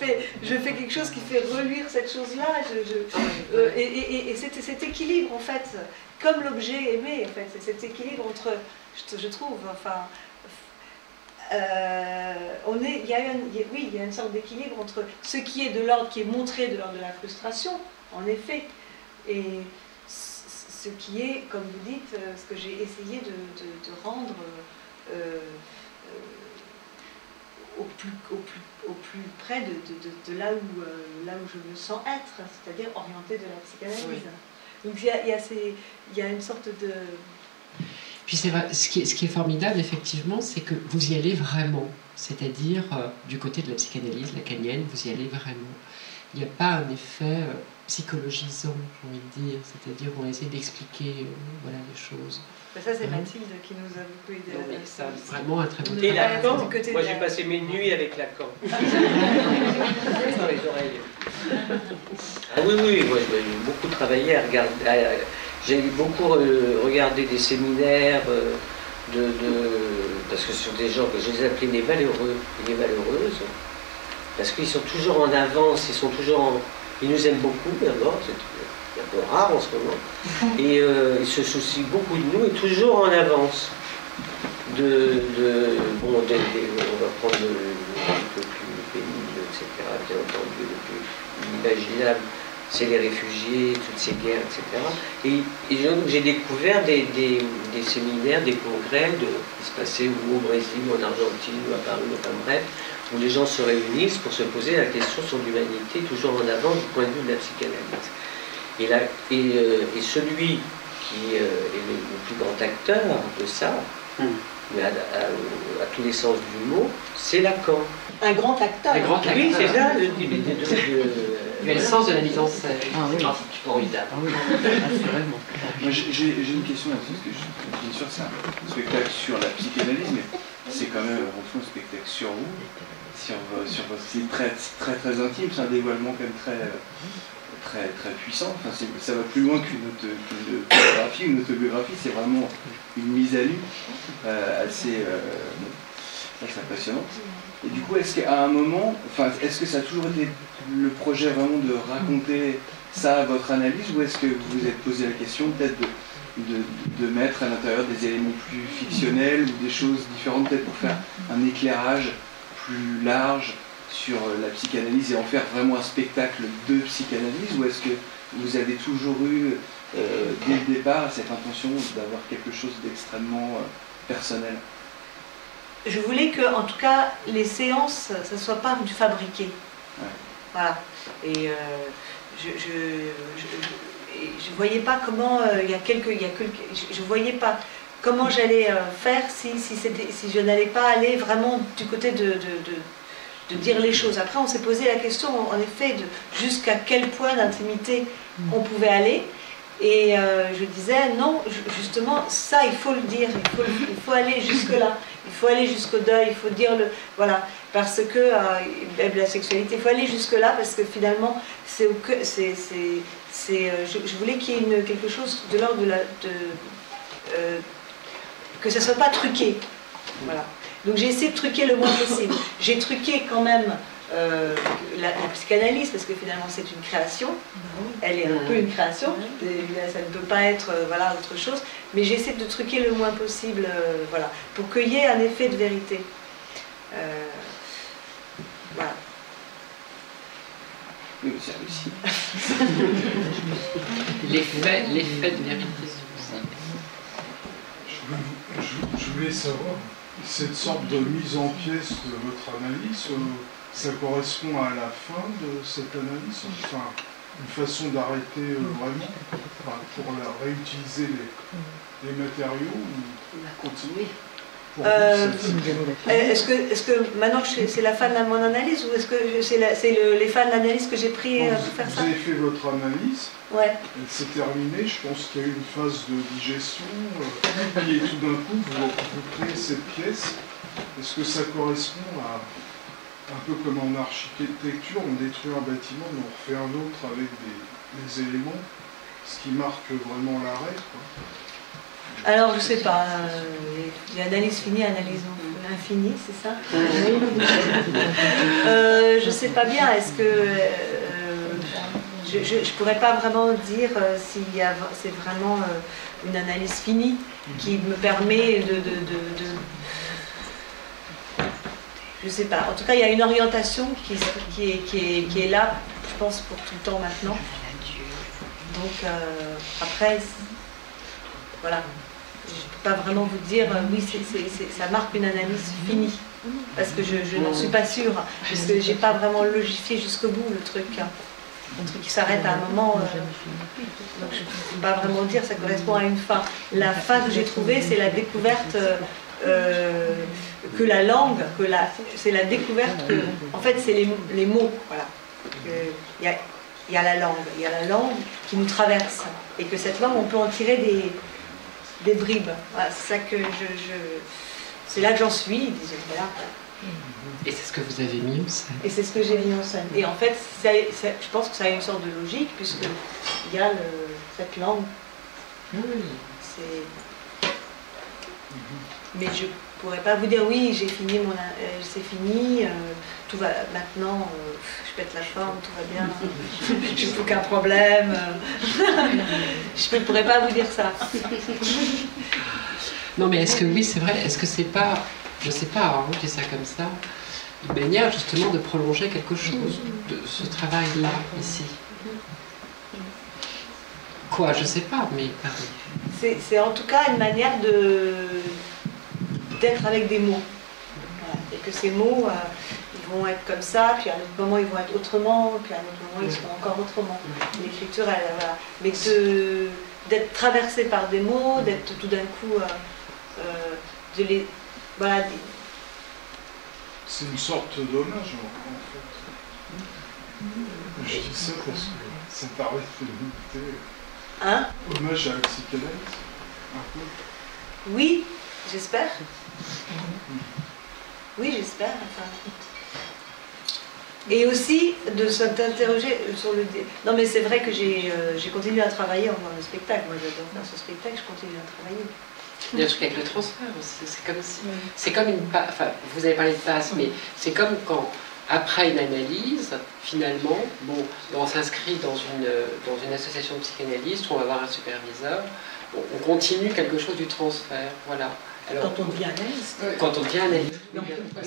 fait? Je fais quelque chose qui fait reluire cette chose-là, et c'est cet équilibre en fait, comme l'objet aimé en fait, c'est cet équilibre entre, je trouve, enfin, il y a une sorte d'équilibre entre ce qui est de l'ordre, qui est montré de l'ordre de la frustration, en effet, Et ce qui est, comme vous dites, ce que j'ai essayé de rendre au plus près de là où je me sens être, c'est-à-dire orienté de la psychanalyse. Oui. Donc il y a une sorte de... Puis c'est vrai, ce qui est formidable, effectivement, c'est que vous y allez vraiment. C'est-à-dire, du côté de la psychanalyse lacanienne, vous y allez vraiment. Il n'y a pas un effet psychologisant, j'ai envie de dire. C'est-à-dire, on essaie d'expliquer voilà, les choses. Ça, c'est Mathilde qui nous a beaucoup aidé. Oui, ça a vraiment un très bon Et Lacan, moi j'ai passé mes nuits avec Lacan. Dans les oreilles. Ah oui, moi j'ai beaucoup travaillé à regarder. J'ai beaucoup regardé des séminaires parce que ce sont des gens que je les appelais les valeureux et les valeureuses, parce qu'ils sont toujours en avance, ils nous aiment beaucoup d'abord, c'est un peu rare en ce moment, et ils se soucient beaucoup de nous et toujours en avance. On va prendre le plus pénible, etc., bien entendu, le plus imaginable. C'est les réfugiés, toutes ces guerres, etc. Et j'ai découvert des séminaires, des congrès qui se passaient ou au Brésil, ou en Argentine, ou à Paris, enfin bref, où les gens se réunissent pour se poser la question sur l'humanité, toujours en avant du point de vue de la psychanalyse. Et celui qui est le plus grand acteur de ça, mais à tous les sens du mot, c'est Lacan. Un grand acteur. Oui, c'est ça, le sens de la mise en scène. Ah oui. Formidable. Ah oui, assurément. Moi, j'ai une question là-dessus, parce que bien sûr, c'est un spectacle sur la psychanalyse, mais c'est quand même avant tout un spectacle sur vous, sur votre style très intime, c'est un dévoilement quand même très puissant. Enfin, ça va plus loin qu'une autobiographie. Une autobiographie, c'est vraiment une mise à nu assez impressionnante. Et du coup, est-ce qu'à un moment, est-ce que ça a toujours été le projet vraiment de raconter ça à votre analyse, ou est-ce que vous vous êtes posé la question peut-être de mettre à l'intérieur des éléments plus fictionnels ou des choses différentes, peut-être pour faire un éclairage plus large sur la psychanalyse et en faire vraiment un spectacle de psychanalyse, ou est-ce que vous avez toujours eu, dès le départ, cette intention d'avoir quelque chose d'extrêmement personnel? Je voulais que, en tout cas, les séances, ça ne soit pas du fabriqué. Ouais. Voilà. Et je voyais pas comment je voyais pas comment j'allais faire si je n'allais pas aller vraiment du côté de dire les choses. Après, on s'est posé la question, en effet, de jusqu'à quel point d'intimité on pouvait aller. Et je disais, non, justement, ça, il faut le dire, il faut aller jusque-là. Il faut aller jusqu'au deuil, il faut dire le... Voilà, parce que la sexualité, il faut aller jusque-là, parce que finalement, je voulais qu'il y ait quelque chose de l'ordre que ça ne soit pas truqué. Voilà. Donc j'ai essayé de truquer le moins possible. J'ai truqué quand même la psychanalyse, parce que finalement c'est une création, elle est un peu une création, ça ne peut pas être voilà, autre chose, mais j'essaie de truquer le moins possible, voilà, pour qu'il y ait un effet de vérité. Voilà. Oui, mais c'est réussi. L'effet de vérité. Je voulais savoir, cette sorte de mise en pièce de votre analyse, ça correspond à la fin de cette analyse, enfin, une façon d'arrêter vraiment, enfin, pour réutiliser les matériaux ou continuer. Est-ce que maintenant c'est la fin de mon analyse, ou est-ce que c'est les fins de l'analyse que j'ai pris pour faire ça? Vous avez fait votre analyse, ouais. Elle s'est terminée, je pense qu'il y a eu une phase de digestion, et tout d'un coup vous créez cette pièce. Est-ce que ça correspond à, un peu comme en architecture, on détruit un bâtiment mais on refait un autre avec des éléments, ce qui marque vraiment l'arrêt, quoi. Alors, je sais pas, l'analyse finie, analyse infinie, c'est ça? Je sais pas bien, est-ce que... je pourrais pas vraiment dire si c'est vraiment une analyse finie qui me permet je sais pas. En tout cas, il y a une orientation qui est là, je pense, pour tout le temps maintenant. Donc après, voilà, je ne peux pas vraiment vous dire, oui, ça marque une analyse finie, parce que je n'en suis pas sûre, parce que je n'ai pas vraiment logifié jusqu'au bout le truc. Un truc qui s'arrête à un moment, donc je ne peux pas vraiment dire ça correspond à une fin. La fin que j'ai trouvée, c'est la découverte que la langue, c'est la découverte que, en fait, c'est les mots, voilà. Il y a la langue qui nous traverse, et que cette langue, on peut en tirer des bribes. Voilà, c'est ça que c'est là que j'en suis, disons, voilà. Et c'est ce que vous avez mis en scène. Et c'est ce que j'ai mis en scène. Et en fait, je pense que ça a une sorte de logique, puisqu'il y a cette langue. Mais je pourrais pas vous dire, oui, j'ai fini c'est fini, tout va maintenant, je pète la forme, tout va bien, je n'ai aucun problème. Je ne pourrais pas vous dire ça. Non, mais est-ce que, oui, c'est vrai, est-ce que c'est pas, je sais pas, alors je dis ça comme ça, une manière justement de prolonger quelque chose, de ce travail-là, ici? Quoi, je sais pas, mais pareil. C'est en tout cas une manière d'être avec des mots. Voilà. Et que ces mots, ils vont être comme ça, puis à un autre moment ils vont être autrement, puis à un autre moment ils seront encore autrement. L'écriture, voilà. Mais d'être traversé par des mots, d'être tout d'un coup, voilà. C'est une sorte d'hommage, en fait. Je dis ça parce que ça paraît féminité. Hein? Hommage à la psychanalyse, un peu. Oui, j'espère. Oui, j'espère. Enfin. Et aussi de s'interroger sur le... Non, mais c'est vrai que j'ai continué à travailler en faisant le spectacle. Moi, j'adore faire ce spectacle, je continue à travailler. Il y a un truc avec le transfert aussi. C'est comme une passe. Enfin, vous avez parlé de passe, mais c'est comme quand, après une analyse, finalement, bon, on s'inscrit dans une association de psychanalystes où on va avoir un superviseur, on continue quelque chose du transfert. Voilà. Alors, quand on devient analyste. Quand on devient analyste.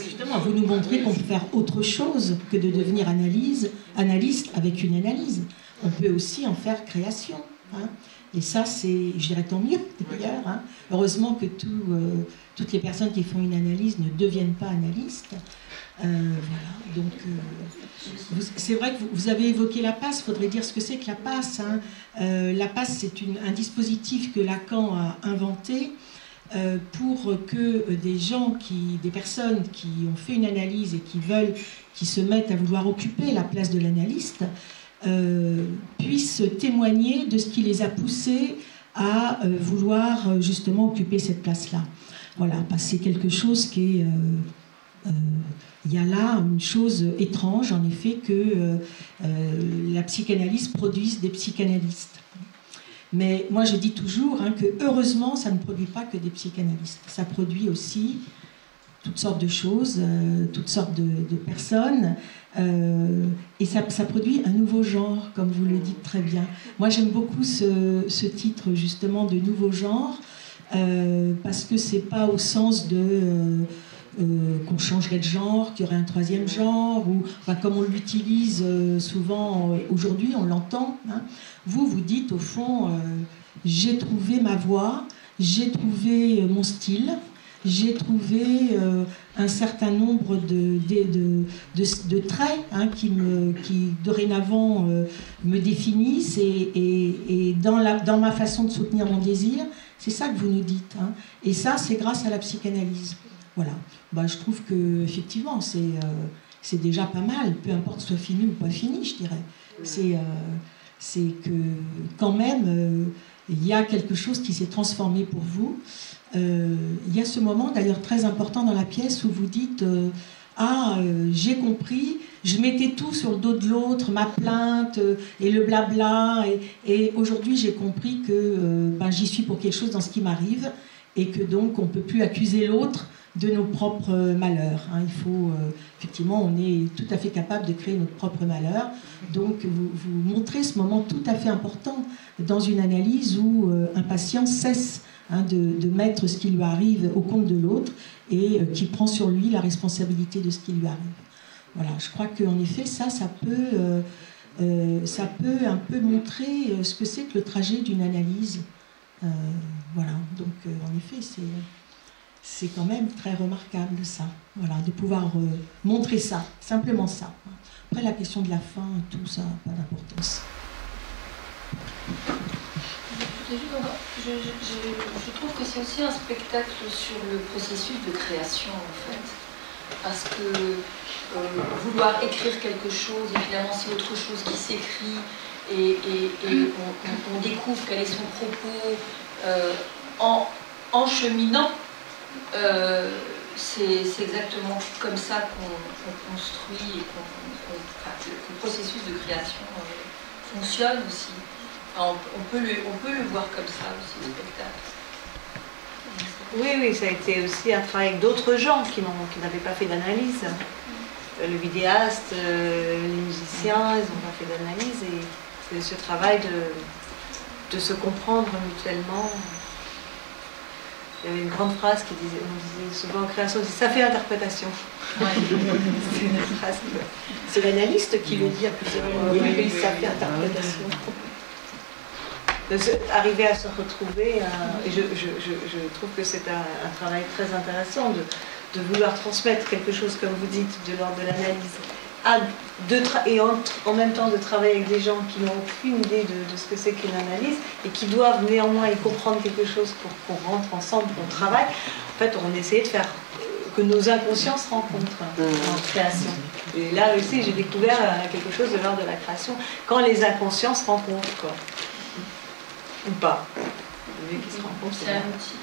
Justement, vous nous montrez qu'on peut faire autre chose que de devenir analyste avec une analyse. On peut aussi en faire création. Hein. Et ça, c'est, je dirais, tant mieux d'ailleurs. Hein. Heureusement que toutes les personnes qui font une analyse ne deviennent pas analystes. Voilà. Donc, c'est vrai que vous avez évoqué la passe. Il faudrait dire ce que c'est que la passe. Hein. La passe, c'est un dispositif que Lacan a inventé pour que des personnes qui ont fait une analyse et qui se mettent à vouloir occuper la place de l'analyste, puissent témoigner de ce qui les a poussés à vouloir justement occuper cette place-là. Voilà, c'est quelque chose qui est... il y a là une chose étrange, en effet, que la psychanalyse produise des psychanalystes. Mais moi, je dis toujours que heureusement, ça ne produit pas que des psychanalystes. Ça produit aussi toutes sortes de choses, toutes sortes de personnes. Et ça produit un nouveau genre, comme vous le dites très bien. Moi, j'aime beaucoup ce titre, justement, de nouveau genre, parce que c'est pas au sens de... qu'on changerait de genre, qu'il y aurait un troisième genre, ou enfin, comme on l'utilise souvent aujourd'hui, on l'entend. Hein. Vous dites au fond, j'ai trouvé ma voix, j'ai trouvé mon style, j'ai trouvé un certain nombre de traits qui dorénavant me définissent et dans ma façon de soutenir mon désir, c'est ça que vous nous dites. Hein. Et ça, c'est grâce à la psychanalyse. Voilà. Je trouve que effectivement, c'est déjà pas mal, peu importe soit fini ou pas fini, je dirais. C'est que quand même, il y a quelque chose qui s'est transformé pour vous. Il y a ce moment d'ailleurs très important dans la pièce où vous dites j'ai compris, je mettais tout sur le dos de l'autre, ma plainte et le blabla, et aujourd'hui j'ai compris que j'y suis pour quelque chose dans ce qui m'arrive et que donc on ne peut plus accuser l'autre de nos propres malheurs. Hein. Il faut, effectivement, on est tout à fait capable de créer notre propre malheur. Donc, vous montrez ce moment tout à fait important dans une analyse où un patient cesse de mettre ce qui lui arrive au compte de l'autre et qui prend sur lui la responsabilité de ce qui lui arrive. Voilà, je crois qu'en effet, ça peut ça peut un peu montrer ce que c'est que le trajet d'une analyse. Voilà, donc en effet, c'est quand même très remarquable ça, voilà, de pouvoir montrer ça, simplement ça. Après la question de la fin, tout ça n'a pas d'importance. Je trouve que c'est aussi un spectacle sur le processus de création en fait. Parce que vouloir écrire quelque chose, et finalement c'est autre chose qui s'écrit, et on découvre quel est son propos en cheminant. C'est exactement comme ça qu'on construit et que le processus de création fonctionne aussi. Enfin, on peut le voir comme ça aussi, le spectacle. Oui, ça a été aussi un travail avec d'autres gens qui n'avaient pas fait d'analyse. Le vidéaste, les musiciens, ils n'ont pas fait d'analyse. Et c'est ce travail de se comprendre mutuellement. Il y avait une grande phrase on disait souvent en création, ça fait interprétation. Ouais. C'est l'analyste qui le dit à plusieurs reprises, ça fait interprétation. Arriver à se retrouver, et je trouve que c'est un travail très intéressant de vouloir transmettre quelque chose, comme vous dites, de l'ordre de l'analyse, et en même temps de travailler avec des gens qui n'ont aucune idée de ce que c'est qu'une analyse et qui doivent néanmoins y comprendre quelque chose pour qu'on rentre ensemble, qu'on travaille. En fait, on essayait de faire que nos inconscients se rencontrent en création. Et là aussi, j'ai découvert quelque chose de l'ordre de la création, quand les inconscients se rencontrent, quoi. Ou pas. Qui se rencontrent, c'est un outil.